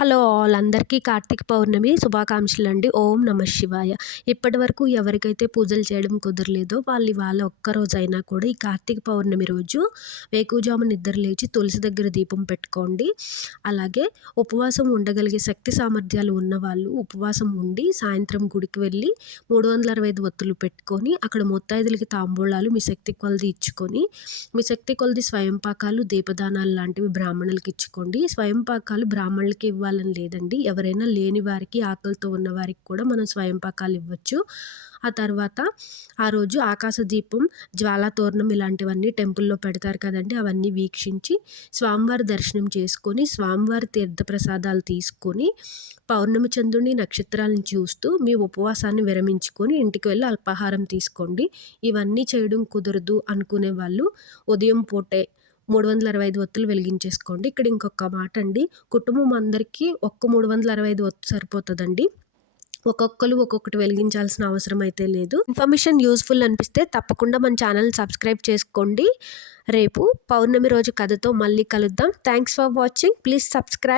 Hello all అందరికీ కార్తీక పౌర్ణమి శుభాకాంక్షలండి. ఓం నమః శివాయ. ఇప్పటివరకు ఎవరికైతే పూజలు చేయడం కుదరలేదో వాళ్ళు ఇవాళ ఒక్కరోజైనా కూడా ఈ కార్తీక పౌర్ణమి రోజు వేకువజామున నిద్ర లేచి తులసి దగ్గర దీపం పెట్టుకోండి. అలాగే ఉపవాసం ఉండగలిగే శక్తి సామర్థ్యాలు ఉన్నవాళ్ళు ఉపవాసం ఉండి సాయంత్రం గుడికి వెళ్ళి 365 ఒత్తులు పెట్టుకొని అక్కడ ముత్తైదులకి తాంబూలాలు మీ శక్తి కొలది ఇచ్చుకొని మీ శక్తి కొలది స్వయం పాకాలు దీపదానాలు లాంటివి బ్రాహ్మణులకి ఇచ్చుకోండి. స్వయం పాకాలు బ్రాహ్మణులకి ఇవ్వాలని లేదండి. ఎవరైనా లేని వారికి ఆకలితో ఉన్న వారికి కూడా మనం స్వయం పాకాలు ఇవ్వచ్చు. ఆ తర్వాత ఆ రోజు ఆకాశ దీపం జ్వాలా తోరణం ఇలాంటివన్నీ టెంపుల్లో పెడతారు కదండి. అవన్నీ వీక్షించి స్వామివారి దర్శనం చేసుకొని స్వామివారి తీర్థప్రసాదాలు తీసుకొని పౌర్ణమి చంద్రుని నక్షత్రాలను చూస్తూ మీ ఉపవాసాన్ని విరమించుకొని ఇంటికి వెళ్ళి అల్పాహారం తీసుకోండి. ఇవన్నీ చేయడం కుదరదు అనుకునే వాళ్ళు ఉదయం పూటే 365 ఒత్తులు వెలిగించేసుకోండి. ఇక్కడ ఇంకొక మాట అండి, కుటుంబం అందరికీ ఒక్క 365 ఒత్తు సరిపోతుందండి. ఒక్కొక్కరు ఒక్కొక్కటి వెలిగించాల్సిన అవసరం అయితే లేదు. ఇన్ఫర్మేషన్ యూస్ఫుల్ అనిపిస్తే తప్పకుండా మన ఛానల్ సబ్స్క్రైబ్ చేసుకోండి. రేపు పౌర్ణమి రోజు కథతో మళ్ళీ కలుద్దాం. Thanks for watching. Please subscribe.